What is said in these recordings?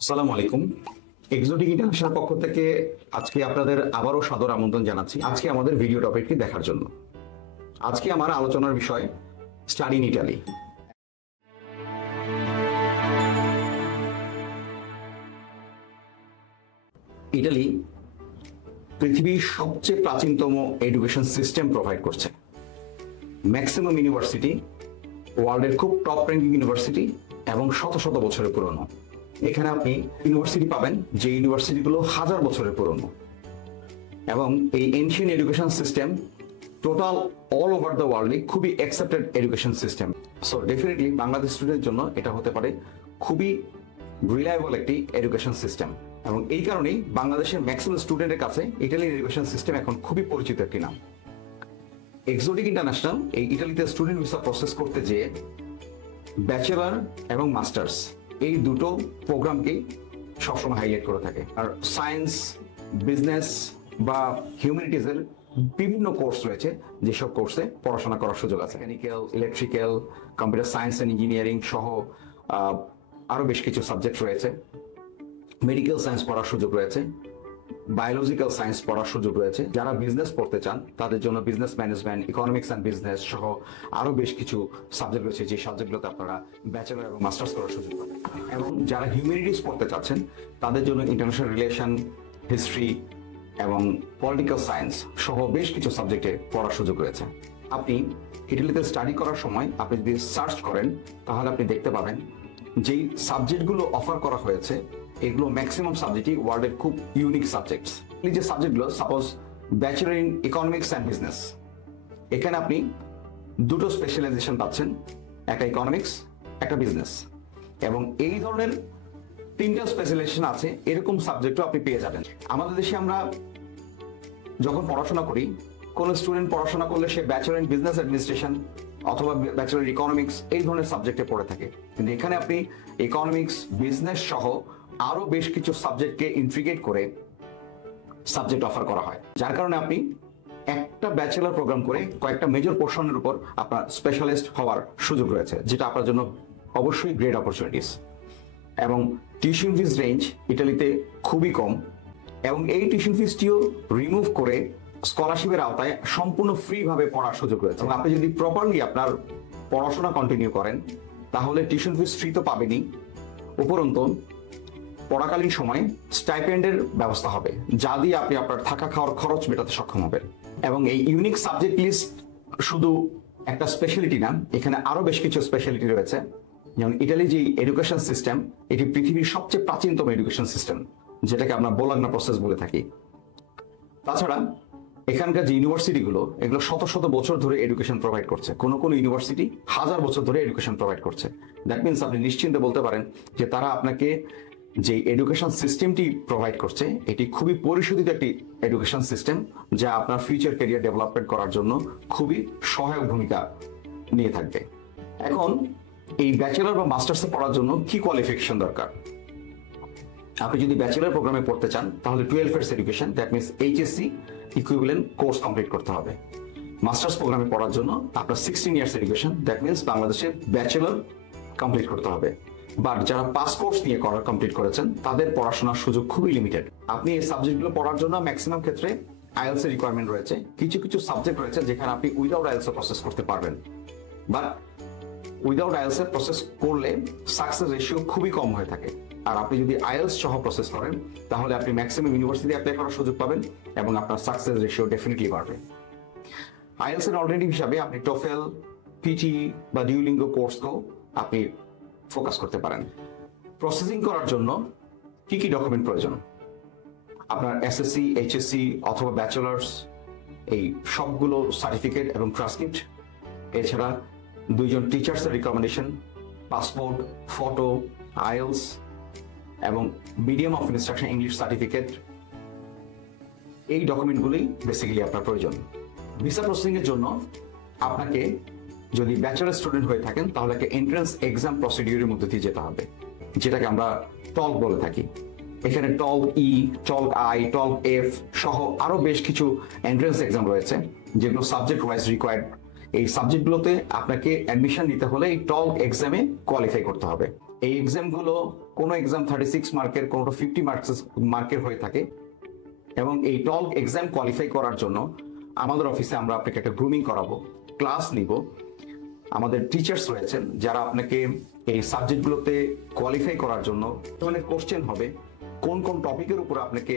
আসসালামু আলাইকুম। Exotic international পক্ষ থেকে আজকে আপনাদের আবারও সাদর আমন্ত্রণ জানাচ্ছি আজকে আমাদের ভিডিও টপিকটি দেখার জন্য। আজকে আমার আলোচনার বিষয় স্টাডি ইন ইটালি। ইটালি পৃথিবীর সবচেয়ে প্রাচীনতম এডুকেশন সিস্টেম প্রোভাইড করছে। ম্যাক্সিমাম ইউনিভার্সিটি, ওয়ার্ল্ডের খুব টপ র্যাঙ্কিং ইউনিভার্সিটি এবং শত শত বছরের পুরনো। এখানে আপনি ইউনিভার্সিটি পাবেন যে ইউনিভার্সিটিগুলো হাজার বছরের পুরনো, এবং এই ancient education system total all over the ওয়ার্ল্ডে খুবই accepted education system. So definitely Bangladesh স্টুডেন্টের জন্য এটা হতে পারে খুবই রিলায়েবল একটি এডুকেশন সিস্টেম, এবং এই কারণেই বাংলাদেশের ম্যাক্সিমাম স্টুডেন্টের কাছে ইটালির এডুকেশন সিস্টেম এখন খুবই পরিচিত একটি নাম। এক্সোটিক ইন্টারন্যাশনাল এই ইটালিতে স্টুডেন্ট ভিসা প্রসেস করতে যেয়ে ব্যাচেলর এবং মাস্টার্স এই দুটো প্রোগ্রামকেই সবসময় হাইলাইট করে থাকে। আর সায়েন্স, বিজনেস বা হিউম্যানিটিজের বিভিন্ন কোর্স রয়েছে, যেসব কোর্সে পড়াশোনা করার সুযোগ আছে। Mechanical, electrical, computer science and engineering সহ আরও বেশ কিছু সাবজেক্ট রয়েছে। মেডিকেল সায়েন্স পড়ার সুযোগ রয়েছে, বায়োলজিক্যাল সায়েন্স পড়ার সুযোগ রয়েছে। যারা বিজনেস পড়তে চান তাদের জন্য business management, economics and business সহ আরও বেশ কিছু সাবজেক্ট রয়েছে, যে সাবজেক্টগুলোতে আপনারা ব্যাচেলর এবং মাস্টার্স করার সুযোগ পাবেন। এবং যারা হিউম্যানিটিস পড়তে চাচ্ছেন তাদের জন্য ইন্টারন্যাশনাল রিলেশন, হিস্ট্রি এবং পলিটিক্যাল সায়েন্স সহ বেশ কিছু সাবজেক্টে পড়ার সুযোগ রয়েছে। আপনি ইটালিতে স্টাডি করার সময় আপনি যদি সার্চ করেন তাহলে আপনি দেখতে পাবেন যেই সাবজেক্টগুলো অফার করা হয়েছে এগুলো ম্যাক্সিমাম সাবজেক্টই ওয়ার্ল্ডের খুব ইউনিক সাবজেক্টস। এই যে সাবজেক্টগুলো, suppose bachelor in economics and business, এখানে আপনি দুটো স্পেশালাইজেশন পাচ্ছেন, একটা ইকোনমিক্স, একটা বিজনেস, এবং এই ধরনের তিনটা স্পেশালাইজেশন আছে এরকম সাবজেক্টও আপনি পেয়ে যাবেন। আমাদের দেশে আমরা যখন পড়াশোনা করি, কোনো স্টুডেন্ট পড়াশোনা করলে সে ব্যাচেলর ইন বিজনেস অ্যাডমিনিস্ট্রেশন অথবা ব্যাচেলর ইকোনমিক্স এই ধরনের সাবজেক্টে পড়ে থাকে, কিন্তু এখানে আপনি ইকোনমিক্স, বিজনেস সহ আরো বেশ কিছু সাবজেক্টকে ইন্টিগ্রেট করে সাবজেক্ট অফার করা হয়, যার কারণে আপনি একটা ব্যাচেলর প্রোগ্রাম করে কয়েকটা মেজর পোর্শনের উপর আপনার স্পেশালিস্ট হওয়ার সুযোগ রয়েছে, যেটা আপনার জন্য অবশ্যই গ্রেট অপরচুনিটিস। এবং টিউশন ফিস রেঞ্জ ইটালিতে খুবই কম, এবং এই টিউশন ফিসটিও রিমুভ করে স্কলারশিপের আওতায় সম্পূর্ণ ফ্রি ভাবে পড়ার সুযোগ রয়েছে। এবং আপনি যদি প্রপারলি আপনার পড়াশোনা কন্টিনিউ করেন তাহলে টিউশন ফিস ফ্রি তো পাবেনই, উপরন্তু পড়াকালীন সময় স্টাইপেন্ডের ব্যবস্থা হবে, যা দিয়ে আপনি আপনার থাকা খাওয়ার খরচ মেটাতে সক্ষম হবেন। এবং এই ইউনিক সাবজেক্ট লিস্ট শুধু একটা স্পেশালিটি না, এখানে আরো বেশ কিছু স্পেশালিটি রয়েছে। যেমন ইটালি যে এডুকেশন সিস্টেম, এটি পৃথিবীর সবচেয়ে প্রাচীনতম এডুকেশন সিস্টেম, যেটাকে আমরা বোলাগনা প্রসেস বলে থাকি। তাছাড়া এখানকার যে ইউনিভার্সিটিগুলো, এগুলো শত শত বছর ধরে এডুকেশন প্রোভাইড করছে, কোনো কোনো ইউনিভার্সিটি হাজার বছর ধরে এডুকেশন প্রোভাইড করছে। দ্যাট মিনস আপনি নিশ্চিন্তে বলতে পারেন যে তারা আপনাকে যে এডুকেশন সিস্টেমটি প্রোভাইড করছে এটি খুবই পরিশোধিত একটি এডুকেশন সিস্টেম, যা আপনার ফিউচার ক্যারিয়ার ডেভেলপমেন্ট করার জন্য খুবই সহায়ক ভূমিকা নিয়ে থাকবে। এখন এই ব্যাচেলর বা মাস্টার্সে পড়ার জন্য কি কোয়ালিফিকেশন দরকার? আপনি যদি ব্যাচেলর প্রোগ্রামে পড়তে চান তাহলে 12 years education, that means HSC equivalent course complete করতে হবে। মাস্টার্স প্রোগ্রামে পড়ার জন্য আপনার 16 ইয়ার্স এডুকেশন, দ্যাট মিনস বাংলাদেশের ব্যাচেলর কমপ্লিট করতে হবে। বাট যারা পাস কোর্স নিয়ে কমপ্লিট করেছেন তাদের পড়াশোনার সুযোগ খুবই লিমিটেড। আপনি এই সাবজেক্টগুলো পড়ার জন্য ম্যাক্সিমাম ক্ষেত্রে আইএলটিএস এর রিকোয়ারমেন্ট রয়েছে। কিছু কিছু সাবজেক্ট রয়েছে যেখানে আপনি উইদাউট আইএলটিএস প্রসেস করতে পারবেন, বাট উইদাউট আইএলটিএস প্রসেস করলে সাকসেস রেশিও খুবই কম হয়ে থাকে। আর আপনি যদি আইএলটিএস সহ প্রসেস করেন তাহলে আপনি ম্যাক্সিমাম ইউনিভার্সিটি অ্যাপ্লাই করার সুযোগ পাবেন এবং আপনার সাকসেস রেশিও ডেফিনেটলি বাড়বে। আইএলটিএস এর অল্টারনেটিভ হিসাবে আপনি টোফেল, পিটি বা ডিউলিঙ্গো কোর্সকেও আপনি ফোকাস করতে পারেন। প্রসেসিং করার জন্য কি কি ডকুমেন্ট প্রয়োজন? আপনার এসএসসি, এইচএসসি অথবা ব্যাচেলার্স এই সবগুলো সার্টিফিকেট এবং ট্রান্সক্রিপ্ট, এছাড়া 2 জন টিচার্সের রিকমেন্ডেশন, পাসপোর্ট, ফটো, আইএলটিএস এবং medium of instruction English certificate, এই ডকুমেন্টগুলোই বেসিক্যালি আপনার প্রয়োজন। ভিসা প্রসেসিং এর জন্য আপনাকে, যদি ব্যাচেলর স্টুডেন্ট হয়ে থাকেন তাহলে এন্ট্রান্স এক্সাম প্রসিডিউরের মধ্যে দিয়ে যেতে হবে, যেটাকে আমরা টল্ক বলে থাকি। এখানে talk E, talk I, talk F সহ আরো বেশ কিছু এন্ট্রান্স এক্সাম রয়েছে যেগুলো সাবজেক্ট ওয়াইজ রিকোয়ার্ড। এই সাবজেক্টগুলোতে আপনাকে অ্যাডমিশন নিতে হলে এই টল্ক এক্সামে কোয়ালিফাই করতে হবে। এই এক্সামগুলো কোনো এক্সাম 36 মার্কের, কোনোটা 50 মার্কের হয়ে থাকে, এবং এই টলক এক্সাম কোয়ালিফাই করার জন্য আমাদের অফিসে আমরা আপনাকে একটা গ্রুমিং করাবো, ক্লাস নিব। আমাদের টিচার্স রয়েছেন যারা আপনাকে এই সাবজেক্টগুলোতে কোয়ালিফাই করার জন্য ধরনের কোশ্চেন হবে, কোন কোন টপিকের উপর আপনাকে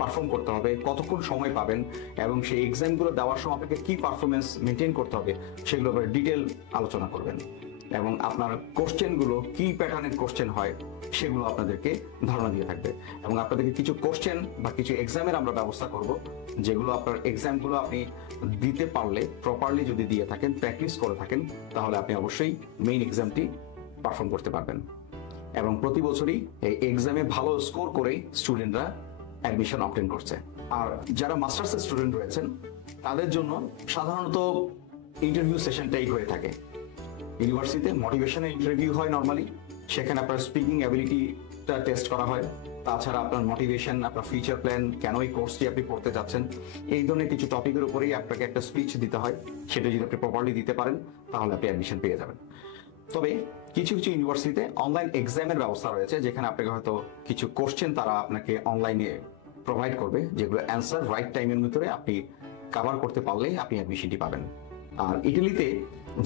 পারফর্ম করতে হবে, কতক্ষণ সময় পাবেন, এবং সেই এক্সামগুলো দেওয়ার সময় আপনাকে কি পারফরমেন্স মেনটেন করতে হবে সেগুলো আবার ডিটেল আলোচনা করবেন, এবং আপনার কোশ্চেনগুলো কি প্যাটার্নের কোশ্চেন হয় সেগুলো আপনাদেরকে ধারণা দিয়ে থাকবে। এবং আপনাদেরকে কিছু কোশ্চেন বা কিছু এক্সামের আমরা ব্যবস্থা করব, যেগুলো আপনার এক্সামগুলো আপনি দিতে পারলে, প্রপারলি যদি দিয়ে থাকেন, প্র্যাকটিস করে থাকেন, তাহলে আপনি অবশ্যই মেইন এক্সামটি পারফর্ম করতে পারবেন। এবং প্রতি বছরই এই এক্সামে ভালো স্কোর করেই স্টুডেন্টরা অ্যাডমিশন অবটেন করছে। আর যারা মাস্টার্সের স্টুডেন্ট রয়েছেন তাদের জন্য সাধারণত ইন্টারভিউ সেশনটাই হয়ে থাকে। ইউনিভার্সিটিতে মোটিভেশনাল ইন্টারভিউ হয় নর্মালি, সেখানে আপনার স্পিকিং অ্যাবিলিটিটা টেস্ট করা হয়। তাছাড়া আপনার মোটিভেশন, আপনার ফিউচার প্ল্যান, কেন এই কোর্সটি আপনি পড়তে যাচ্ছেন, এই ধরনের কিছু টপিকের উপরেই আপনাকে একটা স্পিচ দিতে হয়। সেটা যদি আপনি প্রপারলি দিতে পারেন তাহলে আপনি অ্যাডমিশন পেয়ে যাবেন। তবে কিছু কিছু ইউনিভার্সিটিতে অনলাইন এক্সামের ব্যবস্থা রয়েছে, যেখানে আপনাকে হয়তো কিছু কোশ্চেন তারা আপনাকে অনলাইনে প্রোভাইড করবে, যেগুলো অ্যান্সার রাইট টাইমের ভিতরে আপনি কভার করতে পারলেই আপনি অ্যাডমিশনটি পাবেন। আর ইটালিতে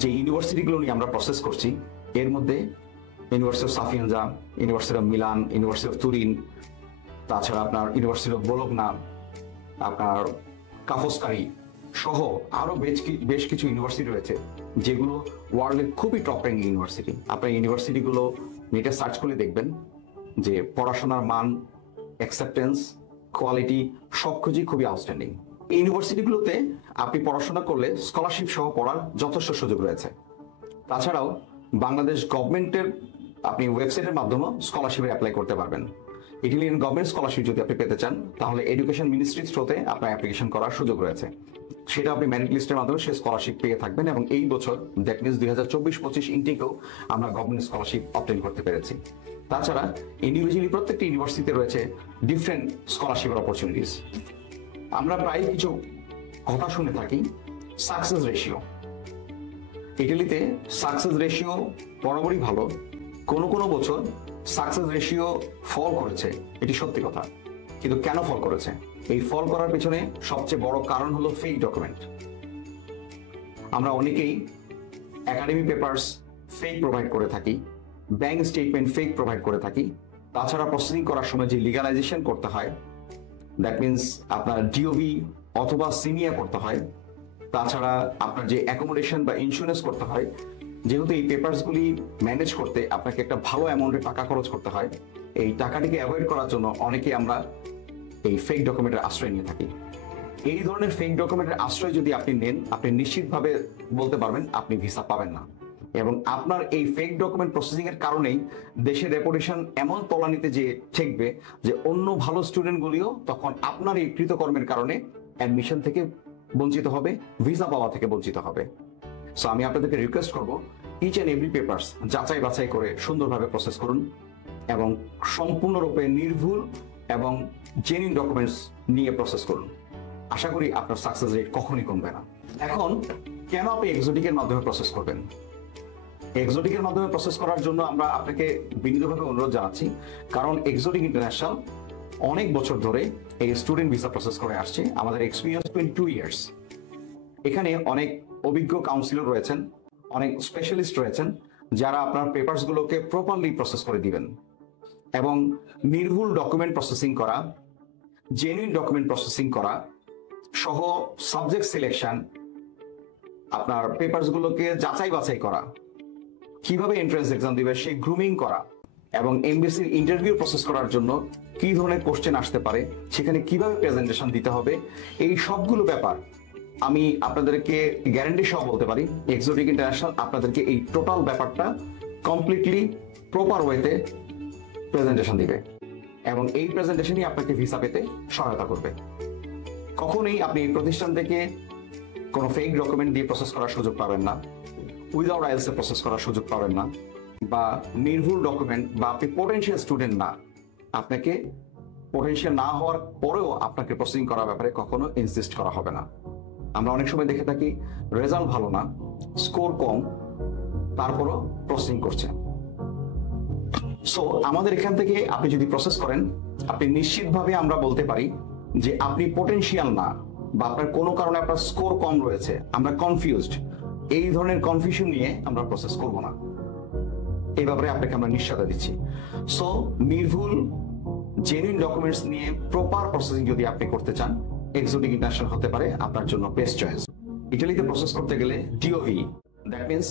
যে ইউনিভার্সিটিগুলো নিয়ে আমরা প্রসেস করছি, এর মধ্যে university of Sapienza, university of Milan, university of Turin, তাছাড়া আপনার ইউনিভার্সিটি অফ বোলোগনা, আপনার কাফোস্কারি সহ আরো বেশ কিছু ইউনিভার্সিটি রয়েছে যেগুলো ওয়ার্ল্ডের খুবই টপ র্যাঙ্কিং ইউনিভার্সিটি। আপনার ইউনিভার্সিটিগুলো নেটে সার্চ করে দেখবেন যে পড়াশোনার মান, অ্যাকসেপ্টেন্স, কোয়ালিটি সবকিছুই খুবই আউটস্ট্যান্ডিং। এই ইউনিভার্সিটিগুলোতে আপনি পড়াশোনা করলে স্কলারশিপ সহ পড়ার যথেষ্ট সুযোগ রয়েছে। তাছাড়াও বাংলাদেশ গভর্নমেন্টের আপনি ওয়েবসাইটের মাধ্যমে স্কলারশিপে অ্যাপ্লাই করতে পারবেন। ইটালিয়ান গভর্নমেন্ট স্কলারশিপ যদি আপনি পেতে চান তাহলে এডুকেশন মিনিস্ট্রির থ্রুতে আপনার অ্যাপ্লিকেশন করার সুযোগ রয়েছে। সেটা আপনি মেরিট লিস্টের মাধ্যমে সেই স্কলারশিপ পেয়ে থাকবেন, এবং এই বছর দ্যাট মিনস 2024-25 ইনটেকেও আমরা গভর্নমেন্ট স্কলারশিপ অবটেন করতে পেরেছি। তাছাড়া ইন্ডিভিজুয়ালি প্রত্যেকটি ইউনিভার্সিটিতে রয়েছে ডিফারেন্ট স্কলারশিপের অপরচুনিটিস। আমরা প্রায় কিছু কথা শুনে থাকি সাকসেস রেশিও। ইটালিতে সাকসেস রেশিও বরাবরই ভালো, কোনো বছর সাকসেস রেশিও ফল করেছে, এটি সত্যি কথা। কিন্তু কেন ফল করেছে? এই ফল করার পিছনে সবচেয়ে বড় কারণ হলো ফেক ডকুমেন্ট। আমরা অনেকেই একাডেমিক পেপারস ফেক প্রোভাইড করে থাকি, ব্যাংক স্টেটমেন্ট ফেক প্রোভাইড করে থাকি। তাছাড়া প্রসেসিং করার সময় যে লিগালাইজেশন করতে হয়, দ্যাট মিনস আপনার ডিওবি অথবা সিনিয়া করতে হয়। তাছাড়া আপনার যে অ্যাকোমোডেশন বা ইন্স্যুরেন্স করতে হয়, যেহেতু এই পেপারসগুলি ম্যানেজ করতে আপনাকে একটা ভালো অ্যামাউন্টের টাকা খরচ করতে হয়, এই টাকাটিকে অ্যাভয়েড করার জন্য অনেকে আমরা এই ফেক ডকুমেন্টের আশ্রয় নিয়ে থাকি। এই ধরনের ফেক ডকুমেন্টের আশ্রয় যদি আপনি নেন, আপনি নিশ্চিতভাবে বলতে পারবেন আপনি ভিসা পাবেন না। এবং আপনার এই ফেক ডকুমেন্ট প্রসেসিং এর কারণেই দেশের রেপুটেশন এমন তলানিতে যে ঠেকবে যে অন্য ভালো স্টুডেন্টগুলিও তখন আপনার এই কৃতকর্মের কারণে অ্যাডমিশন থেকে বঞ্চিত হবে, ভিসা পাওয়া থেকে বঞ্চিত হবে। সো আমি আপনাদেরকে রিকোয়েস্ট করব, ইচ অ্যান্ড এভরি পেপারস যাচাই বাছাই করে সুন্দরভাবে প্রসেস করুন, এবং সম্পূর্ণরূপে নির্ভুল এবং জেনুইন ডকুমেন্টস নিয়ে প্রসেস করুন। আশা করি আপনার সাকসেস রেট কখনই কমবে না। এখন কেন আপনি এক্সোটিকের মাধ্যমে প্রসেস করবেন? এক্সোটিকের মাধ্যমে প্রসেস করার জন্য আমরা আপনাকে বিনীতভাবে অনুরোধ জানাচ্ছি, কারণ এক্সোটিক ইন্টারন্যাশনাল অনেক বছর ধরে এই স্টুডেন্ট ভিসা প্রসেস করে আসছে। আমাদের এক্সপিরিয়েন্স 22 ইয়ার্স। এখানে অনেক অভিজ্ঞ কাউন্সিলর রয়েছেন, অনেক স্পেশালিস্ট রয়েছেন যারা আপনার পেপারসগুলোকে প্রপারলি প্রসেস করে দিবেন, এবং নির্ভুল ডকুমেন্ট প্রসেসিং করা, জেনুইন ডকুমেন্ট প্রসেসিং করা সহ সাবজেক্ট সিলেকশন, আপনার পেপারসগুলোকে যাচাই বাছাই করা, কিভাবে এন্ট্রান্স এক্সাম দিবে সেই গ্রুমিং করা, এবং এমবিসির ইন্টারভিউ প্রসেস করার জন্য কি ধরনের কোশ্চেন আসতে পারে, সেখানে কিভাবে প্রেজেন্টেশন দিতে হবে, এই সবগুলো ব্যাপার আমি আপনাদেরকে গ্যারান্টি সহ বলতে পারি এক্সোটিক ইন্টারন্যাশনাল আপনাদেরকে এই টোটাল ব্যাপারটা কমপ্লিটলি প্রপার ওয়েতে প্রেজেন্টেশন দিবে, এবং এই প্রেজেন্টেশনই আপনাকে ভিসা পেতে সহায়তা করবে। কখনোই আপনি এই প্রতিষ্ঠান থেকে কোনো ফেক ডকুমেন্ট দিয়ে প্রসেস করার সুযোগ পাবেন না, উইদাউট আইএলস এ প্রসেস করার সুযোগ পাবেন না, বা নির্ভুল ডকুমেন্ট, বা আপনি পোটেনশিয়াল স্টুডেন্ট না, আপনাকে পোটেনশিয়াল না হওয়ার পরেও আপনাকে প্রসেসিং করার ব্যাপারে কখনো ইনসিস্ট করা হবে না। আমরা অনেক সময় দেখে থাকি রেজাল্ট ভালো না, স্কোর কম, তারপরও প্রসেসিং করছে। সো আমাদের এখান থেকে আপনি যদি প্রসেস করেন, আপনি নিশ্চিতভাবে আমরা বলতে পারি যে আপনি পোটেনশিয়াল না, বা আপনার কোনো কারণে আপনার স্কোর কম রয়েছে, আমরা কনফিউজড, এই ধরনের কনফিউশন নিয়ে আমরা প্রসেস করব না। এই ব্যাপারে আপনাকে আমরা নিশ্চয়তা দিচ্ছি। সো নির্ভুল জেনুইন ডকুমেন্টস নিয়ে প্রপার প্রসেসিং যদি আপনি করতে চান, এক্সোটিক ইন্টারন্যাশনাল হতে পারে আপনার জন্য বেস্ট চয়েস। ইটালিতে প্রসেস করতে গেলে DOV, that means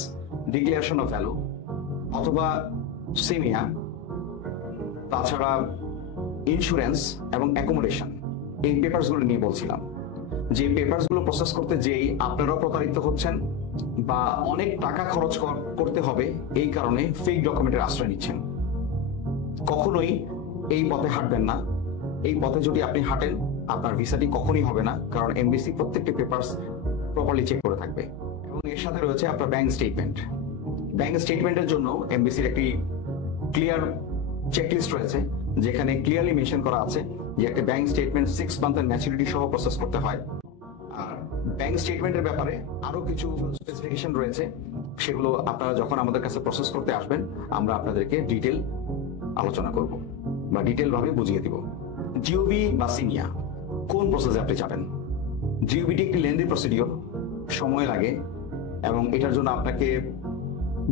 declaration of value, অথবা সিমিয়া, তাছাড়া ইন্স্যুরেন্স এবং অ্যাকোমোডেশন, এই পেপারসগুলো নিয়ে বলছিলাম। যে পেপারসগুলো প্রসেস করতে যেই আপনারাও প্রতারিত হচ্ছেন বা অনেক টাকা খরচ করতে হবে, এই কারণে ফেক ডকুমেন্টের আশ্রয় নিচ্ছেন। কখনোই এই পথে হাঁটবেন না। এই পথে যদি আপনি হাঁটেন, আপনার ভিসাটি কখনোই হবে না, কারণ এমবিসি প্রত্যেকটি পেপারস প্রপারলি চেক করে থাকবে। এবং এর সাথে রয়েছে আপনার ব্যাংক স্টেটমেন্ট। ব্যাংক স্টেটমেন্টের জন্য এমবিসির একটি ক্লিয়ার চেকলিস্ট রয়েছে, যেখানে ক্লিয়ারলি মেনশন করা আছে যে একটা ব্যাংক স্টেটমেন্ট 6 মান্থের ম্যাচুরিটি সহ প্রসেস করতে হয়। আর ব্যাংক স্টেটমেন্টের ব্যাপারে আরো কিছু স্পেসিফিকেশন রয়েছে, সেগুলো আপনারা যখন আমাদের কাছে প্রসেস করতে আসবেন, আমরা আপনাদেরকে ডিটেল আলোচনা করব বা ডিটেল ভাবে বুঝিয়ে দিব। জিওবি বা সিনিয়া, কোন প্রসেসে আপনি যাবেন? জিওবিটি একটি লেন্দি প্রসিডিওর, সময় লাগে এবং এটার জন্য আপনাকে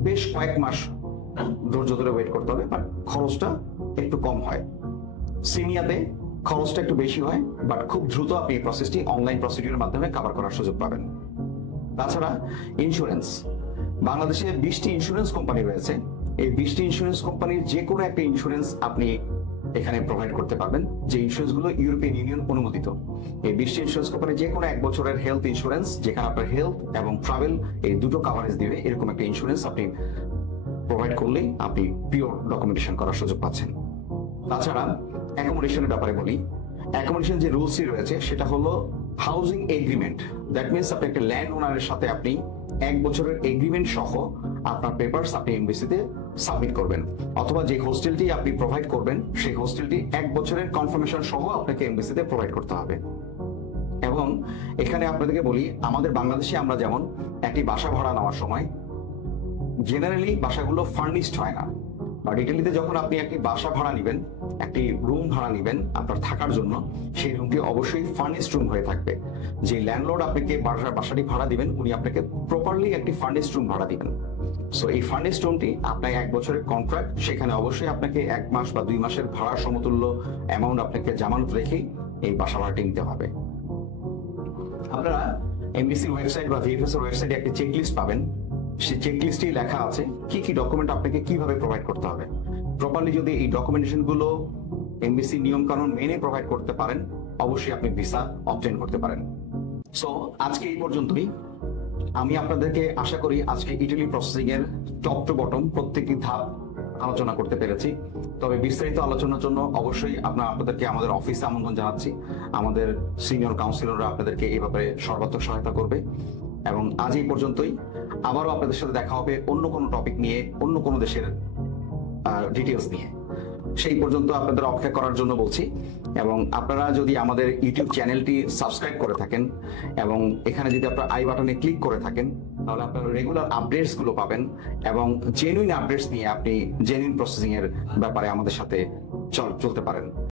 বেশ কয়েক মাস ধৈর্য ধরে ওয়েট করতে হবে, বাট খরচটা একটু কম হয়। সিনিয়াতে খরচটা একটু বেশি হয়, বাট খুব দ্রুত আপনি এই প্রসেসটি অনলাইন প্রসিডিওরের মাধ্যমে কভার করার সুযোগ পাবেন। তাছাড়া ইন্স্যুরেন্স, বাংলাদেশে 20টি ইন্স্যুরেন্স কোম্পানি রয়েছে। এই 20টি ইন্স্যুরেন্স কোম্পানির যে কোনো একটা ইন্স্যুরেন্স আপনি এখানে প্রোভাইড করতে পারবেন, যে ইন্স্যুরেন্সগুলো ইউরোপিয়ান ইউনিয়ন অনুমোদিত। এই 20টি ইন্স্যুরেন্স কোম্পানি যে কোনো 1 বছরের হেলথ ইন্স্যুরেন্স, যেখানে আপনার হেলথ এবং ট্রাভেল এই দুটো কাভারেজ দিবে, এরকম একটা ইন্স্যুরেন্স আপনি প্রোভাইড করলেই আপনি পিওর ডকুমেন্টেশন করার সুযোগ পাচ্ছেন। তাছাড়া অ্যাকোমোডেশনের ব্যাপারে বলি, অ্যাকোমোডেশন যে রুলসটি রয়েছে সেটা হলো হাউজিং এগ্রিমেন্ট। দ্যাট মিনস আপনি একটা ল্যান্ড ওনারের সাথে আপনি 1 বছরের এগ্রিমেন্ট সহ আপনার পেপারস আপনি এমবিসিতে সাবমিট করবেন, অথবা যে হোস্টেলটি আপনি প্রোভাইড করবেন সেই হোস্টেলটি 1 বছরের কনফার্মেশন সহ আপনাকে এমবিসিতে প্রোভাইড করতে হবে। এবং এখানে আপনাদেরকে বলি, আমাদের বাংলাদেশে আমরা যেমন একটি বাসা ভাড়া নেওয়ার সময় জেনারেলি বাসাগুলো ফার্নিশড হয় না, বাট ইটালিতে যখন আপনি একটি বাসা ভাড়া নেবেন, একটি রুম ভাড়া নেবেন আপনার থাকার জন্য, সেই রুমটি অবশ্যই ফার্নিশড রুম হয়ে থাকবে। যে ল্যান্ডলর্ড আপনাকে বাসাটি ভাড়া দিবেন, উনি আপনাকে প্রপারলি একটি ফার্নিশড রুম ভাড়া দিবেন। সো এই ফার্নিশড রুমটি আপনার 1 বছরের কন্ট্রাক্ট, সেখানে অবশ্যই আপনাকে 1 মাস বা 2 মাসের ভাড়ার সমতুল্য অ্যামাউন্ট আপনাকে জামানত রেখেই এই বাসা ভাড়াটি নিতে হবে। আপনারা এমবিসির ওয়েবসাইট বা ভিএফএস এর ওয়েবসাইটে একটি চেকলিস্ট পাবেন। সেই চেকলিস্টে লেখা আছে কি কি ডকুমেন্ট আপনাকে কিভাবে প্রোভাইড করতে হবে। প্রপারলি যদি এই ডকুমেন্টেশন গুলো এমবিসি নিয়ম কানুন মেনে প্রোভাইড করতে পারেন, অবশ্যই আপনি ভিসা অবটেইন করতে পারেন। সো আজকে এই পর্যন্তই। আমি আপনাদেরকে আশা করি আজকে ইটালি প্রসেসিং এর টপ টু বটম প্রত্যেকটি ধাপ আলোচনা করতে পেরেছি। তবে বিস্তারিত আলোচনার জন্য অবশ্যই আপনাদেরকে আমাদের অফিসে আমন্ত্রণ জানাচ্ছি। আমাদের সিনিয়র কাউন্সিলররা আপনাদেরকে এই ব্যাপারে সর্বাত্মক সহায়তা করবে। এবং আজ এই পর্যন্তই। আবারও আপনাদের সাথে দেখা হবে অন্য কোনো টপিক নিয়ে, অন্য কোনো দেশের ডিটেলস নিয়ে। সেই পর্যন্ত আপনাদের অপেক্ষা করার জন্য বলছি। এবং আপনারা যদি আমাদের ইউটিউব চ্যানেলটি সাবস্ক্রাইব করে থাকেন এবং এখানে যদি আপনারা আই বাটনে ক্লিক করে থাকেন, তাহলে আপনারা রেগুলার আপডেটস গুলো পাবেন এবং জেনুইন আপডেটস নিয়ে আপনি জেনুইন প্রসেসিং এর ব্যাপারে আমাদের সাথে চলতে পারেন।